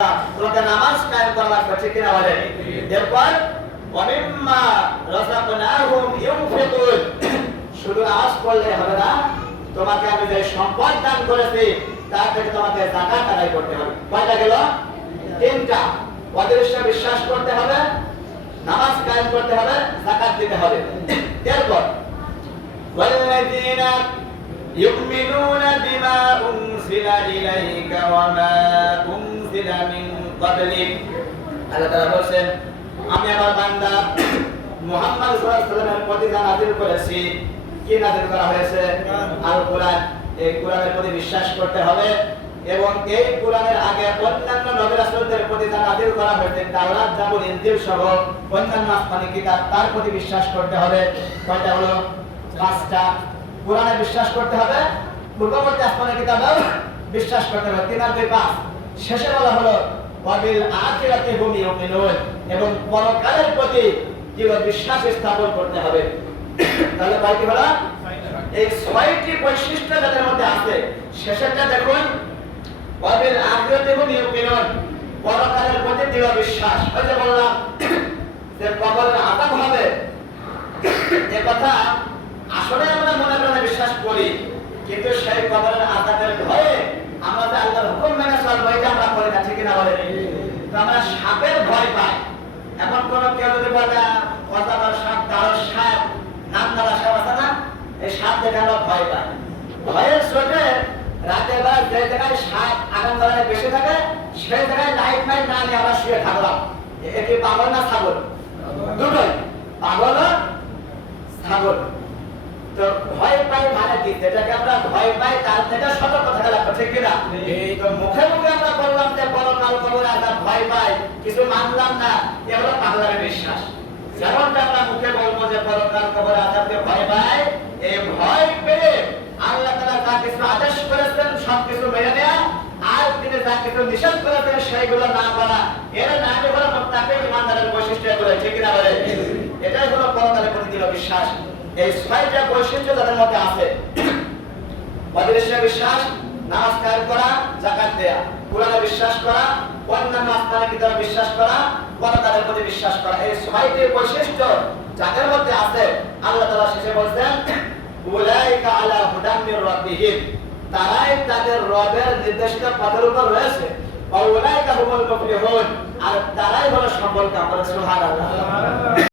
তোমাকে নামাজ কায়েম করা লাগবে ঠিক কিনা বলেন এরপর অমিম্মা রাযাকনাহুম ইউনফিকুন শুধু নামাজ পড়লে হবে না তোমাকে আমি যে সম্পদ দান করেছি তার থেকে তোমাকে যাকাত আদায় করতে হবে কয়টা গেল তিনটা অদৃশ্য বিশ্বাস করতে হবে নামাজ কায়েম করতে হবে যাকাত দিতে হবে এরপর والذين يؤمنون بما أنزل إليك وما বিশ্বাস করতে হবে এবং এই কোরআনের আগে অন্যান্য নবী প্রতি যা নাযিল করা হয়েছে, তাওরাত, জাবুর, ইনজিল সহ অন্যান্য আসমানি কিতাব, তার প্রতি বিশ্বাস করতে হবে। কয়টা হলো? পাঁচটা। কোরআনে বিশ্বাস করতে হবে, পূর্ববর্তী আসমানি কিতাবেও বিশ্বাস করতে হবে। তিন আর দুই পাঁচ। শেষে বলা হলো এবং পরকালের প্রতি দৃঢ় বিশ্বাস স্থাপন করতে হবে। তাহলে এই ছয়টি বৈশিষ্ট্য যাদের মধ্যে আছে, শেষেরটা দেখুন। পরকালের প্রতি বিশ্বাস। ওই যে বললাম যে হবে। এ কথা আসলে আমরা মনে মনে বিশ্বাস করি, কিন্তু সেই কবরের আজাদের ভয়ে আমরা যে আল্লাহর হুকুম মেনে চলবো এটা আমরা করি না ঠিক না বলে তো আমরা সাপের ভয় পাই। এমন কোন কেউ যদি বলে অজাবার সাপ দাঁড়ার সাপ, নাম দাঁড়া সাপ আছে না? এই সাপ দেখে আমরা ভয় পাই। ভয়ের চোটে রাতের বেলা যে জায়গায় সাপ আগাম ধরনের বেশি থাকে, সেই জায়গায় লাইট মাইট না নিয়ে আমরা শুয়ে থাকলাম। এ কি পাগল না ছাগল? দুটোই। পাগল ছাগল। তো ভয় পাই মানে কি? যেটাকে আমরা ভয় পাই তার থেকে সতর্ক থাকা লাগবে ঠিক কিনা? তো মুখে মুখে আমরা বললাম যে পরকাল কবর আমরা ভয় পাই কিছু মানলাম না এগুলো পাগলার বিশ্বাস। যেমনটা আমরা মুখে বলব যে পরকাল কবর আজাবকে ভয় পাই এই ভয় পেয়ে আল্লাহ তাআলা যা কিছু আদেশ করেছেন সব কিছু মেনে নেয়া আর তিনি যা কিছু নিষেধ করেছেন সেইগুলো না করা এর না হলো মোত্তাকি ইমানদারের বৈশিষ্ট্য এগুলো ঠিক কিনা বলে? এটাই হলো পরকালের প্রতি বিশ্বাস। এই ছয়টা বৈশিষ্ট্য তাদের মধ্যে আছে বিশ্বাস নামাজ করা জাকাত দেয়া। কোরআনে বিশ্বাস করা, অন্যান্য আসমানি কিতাবে বিশ্বাস করা পরকালের প্রতি বিশ্বাস করা। এই ছয়টি বৈশিষ্ট্য যাদের মধ্যে আছে, আল্লাহ তাআলা শেষে বলছেন, উলাইকা আলা হুদাম মির রাব্বিহিম। তারাই তাদের রবের নির্দেশিত পথের উপর রয়েছে। ওয়া উলাইকা হুমুল মুফলিহুন। আর তারাই হলো সফল কাম সুবহানাল্লাহ।